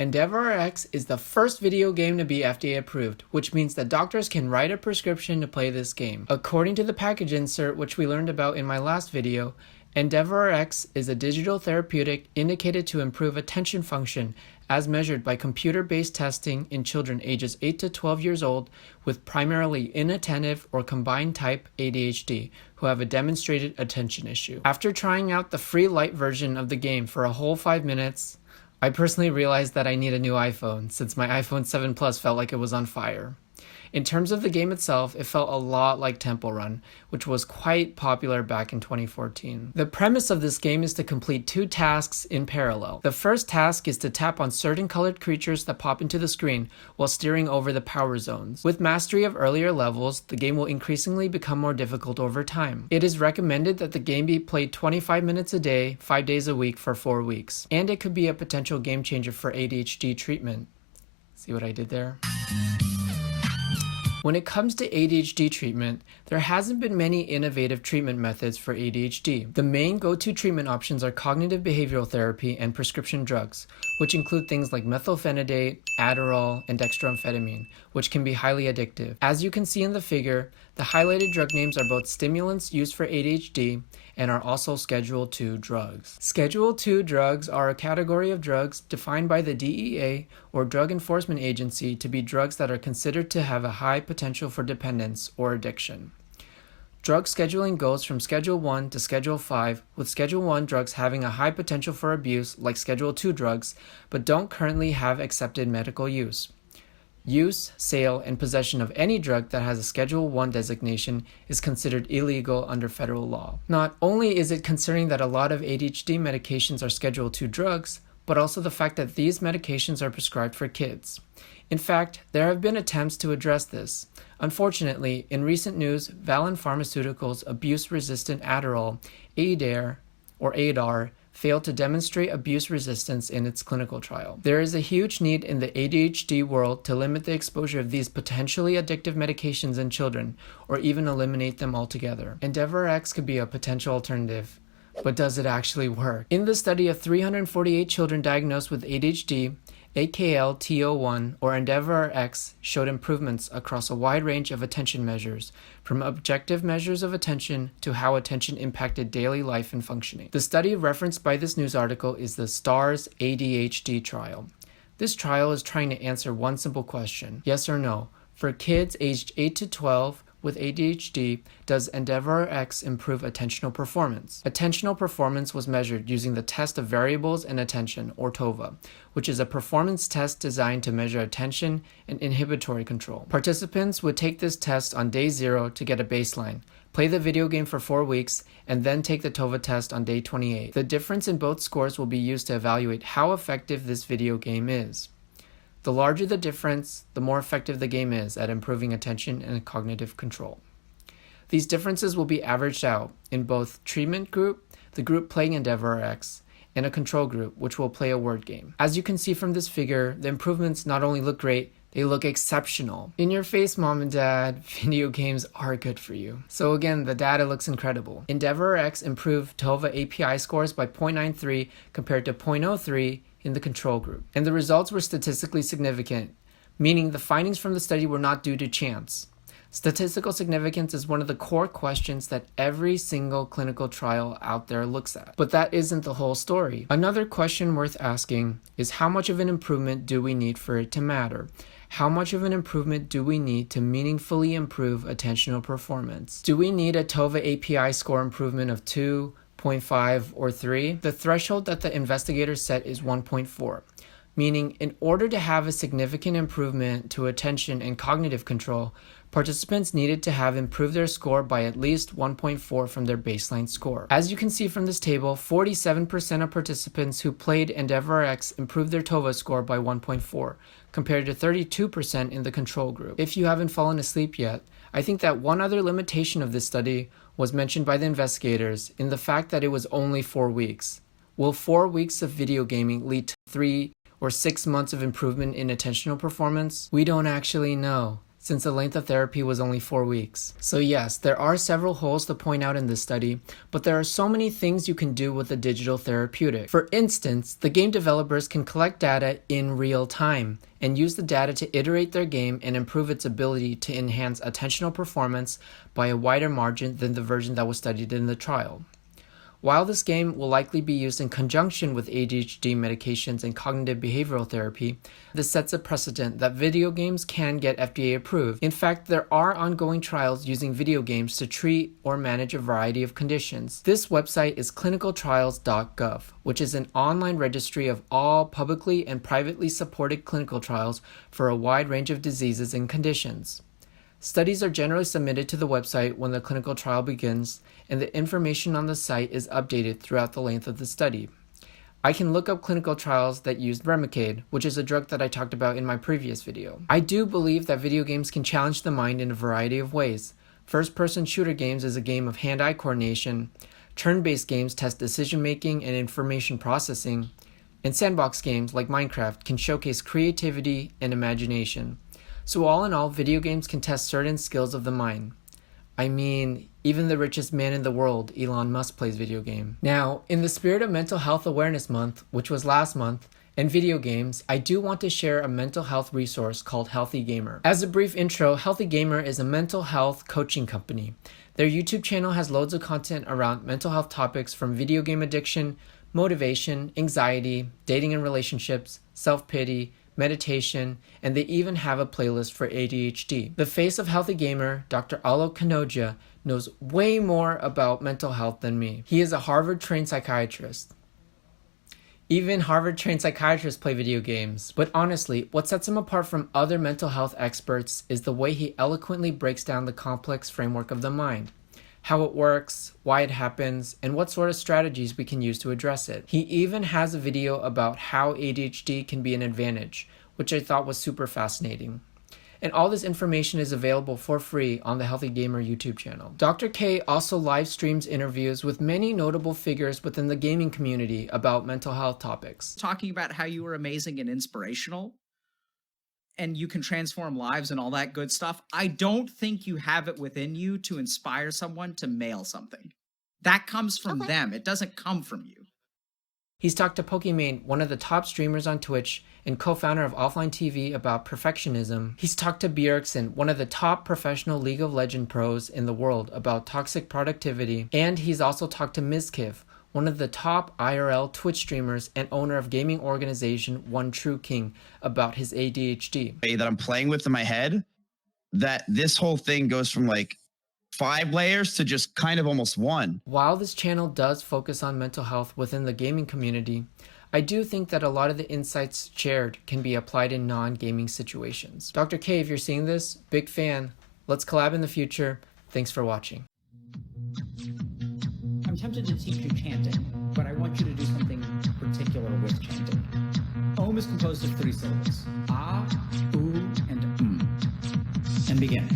EndeavorRx is the first video game to be FDA approved, which means that doctors can write a prescription to play this game. According to the package insert, which we learned about in my last video, EndeavorRx is a digital therapeutic indicated to improve attention function as measured by computer-based testing in children ages 8 to 12 years old with primarily inattentive or combined type ADHD who have a demonstrated attention issue. After trying out the free light version of the game for a whole 5 minutes, I personally realized that I need a new iPhone since my iPhone 7 Plus felt like it was on fire. In terms of the game itself, it felt a lot like Temple Run, which was quite popular back in 2014. The premise of this game is to complete 2 tasks in parallel. The first task is to tap on certain colored creatures that pop into the screen while steering over the power zones. With mastery of earlier levels, the game will increasingly become more difficult over time. It is recommended that the game be played 25 minutes a day, 5 days a week for 4 weeks. And it could be a potential game changer for ADHD treatment. See what I did there? When it comes to ADHD treatment, there hasn't been many innovative treatment methods for ADHD. The main go-to treatment options are cognitive behavioral therapy and prescription drugs, which include things like methylphenidate, Adderall, and dextroamphetamine, which can be highly addictive. As you can see in the figure, the highlighted drug names are both stimulants used for ADHD and are also Schedule II drugs. Schedule II drugs are a category of drugs defined by the DEA or Drug Enforcement Agency to be drugs that are considered to have a high potential for dependence or addiction. Drug scheduling goes from Schedule I to Schedule V, with Schedule I drugs having a high potential for abuse like Schedule II drugs, but don't currently have accepted medical use. Use, sale, and possession of any drug that has a Schedule I designation is considered illegal under federal law. Not only is it concerning that a lot of ADHD medications are Schedule II drugs, but also the fact that these medications are prescribed for kids. In fact, there have been attempts to address this. Unfortunately, in recent news, Valen Pharmaceuticals' abuse-resistant Adderall, ADAR, failed to demonstrate abuse resistance in its clinical trial. There is a huge need in the ADHD world to limit the exposure of these potentially addictive medications in children, or even eliminate them altogether. EndeavorRx could be a potential alternative, but does it actually work? In the study of 348 children diagnosed with ADHD, AKL-TO1 or EndeavorRx showed improvements across a wide range of attention measures, from objective measures of attention to how attention impacted daily life and functioning. The study referenced by this news article is the STARS-ADHD trial. This trial is trying to answer one simple question, yes or no. For kids aged 8 to 12 with ADHD, does EndeavorRx improve attentional performance? Attentional performance was measured using the Test of Variables in Attention, or TOVA, which is a performance test designed to measure attention and inhibitory control. Participants would take this test on day 0 to get a baseline, play the video game for 4 weeks, and then take the TOVA test on day 28. The difference in both scores will be used to evaluate how effective this video game is. The larger the difference, the more effective the game is at improving attention and cognitive control. These differences will be averaged out in both treatment group, the group playing EndeavorRx, and a control group, which will play a word game. As you can see from this figure, the improvements not only look great, they look exceptional. In your face, mom and dad, video games are good for you. So again, the data looks incredible. EndeavorRx improved TOVA API scores by 0.93 compared to 0.03 in the control group. And the results were statistically significant, meaning the findings from the study were not due to chance. Statistical significance is one of the core questions that every single clinical trial out there looks at. But that isn't the whole story. Another question worth asking is how much of an improvement do we need for it to matter? How much of an improvement do we need to meaningfully improve attentional performance? Do we need a TOVA API score improvement of 2, 0.5, or 3? The threshold that the investigators set is 1.4, meaning in order to have a significant improvement to attention and cognitive control, participants needed to have improved their score by at least 1.4 from their baseline score. As you can see from this table, 47% of participants who played EndeavorRx improved their TOVA score by 1.4, compared to 32% in the control group. If you haven't fallen asleep yet, I think that one other limitation of this study was mentioned by the investigators in the fact that it was only 4 weeks. Will 4 weeks of video gaming lead to 3 or 6 months of improvement in attentional performance? We don't actually know. since the length of therapy was only 4 weeks. So yes, there are several holes to point out in this study, but there are so many things you can do with a digital therapeutic. For instance, the game developers can collect data in real time and use the data to iterate their game and improve its ability to enhance attentional performance by a wider margin than the version that was studied in the trial. While this game will likely be used in conjunction with ADHD medications and cognitive behavioral therapy, this sets a precedent that video games can get FDA approved. In fact, there are ongoing trials using video games to treat or manage a variety of conditions. This website is Clinicaltrials.gov, which is an online registry of all publicly and privately supported clinical trials for a wide range of diseases and conditions. Studies are generally submitted to the website when the clinical trial begins, and the information on the site is updated throughout the length of the study. I can look up clinical trials that used Remicade, which is a drug that I talked about in my previous video. I do believe that video games can challenge the mind in a variety of ways. First-person shooter games is a game of hand-eye coordination, turn-based games test decision-making and information processing, and sandbox games like Minecraft can showcase creativity and imagination. So all in all, video games can test certain skills of the mind. I mean, even the richest man in the world, Elon Musk, plays video games. Now, in the spirit of Mental Health Awareness Month, which was last month, and video games, I do want to share a mental health resource called Healthy Gamer. As a brief intro, Healthy Gamer is a mental health coaching company. Their YouTube channel has loads of content around mental health topics from video game addiction, motivation, anxiety, dating and relationships, self-pity, meditation, and they even have a playlist for ADHD. The face of Healthy Gamer, Dr. Alok Kanoja, knows way more about mental health than me. He is a Harvard-trained psychiatrist. Even Harvard-trained psychiatrists play video games. But honestly, what sets him apart from other mental health experts is the way he eloquently breaks down the complex framework of the mind, how it works, why it happens, and what sort of strategies we can use to address it. He even has a video about how ADHD can be an advantage, which I thought was super fascinating. And all this information is available for free on the Healthy Gamer YouTube channel. Dr. K also live streams interviews with many notable figures within the gaming community about mental health topics. Talking about how you were amazing and inspirational, and you can transform lives and all that good stuff. I don't think you have it within you to inspire someone to mail something. That comes from them. It doesn't come from you. He's talked to Pokimane, one of the top streamers on Twitch and co-founder of Offline TV, about perfectionism. He's talked to Bjergsen, one of the top professional League of Legends pros in the world, about toxic productivity. And he's also talked to Mizkiff, one of the top IRL Twitch streamers and owner of gaming organization One True King, about his ADHD. That I'm playing with in my head, that this whole thing goes from like 5 layers to just kind of almost 1. While this channel does focus on mental health within the gaming community, I do think that a lot of the insights shared can be applied in non-gaming situations. Dr. K, if you're seeing this, big fan. Let's collab in the future. Thanks for watching. I'm tempted to teach you chanting, but I want you to do something particular with chanting. Om is composed of 3 syllables. Ah, oo, and and begin.